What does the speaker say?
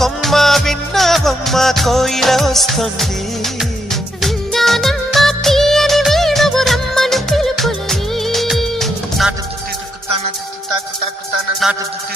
కొమ్మ విన్నావమ్మ కోయిల వస్తుంది. విన్నానమ్మ తీయని వేణువు రమ్మను పిలుపులని. నాటు దుత్తి దుక్కుతాన దుత్తి తాకు తాకుతాన నాటు దుత్తి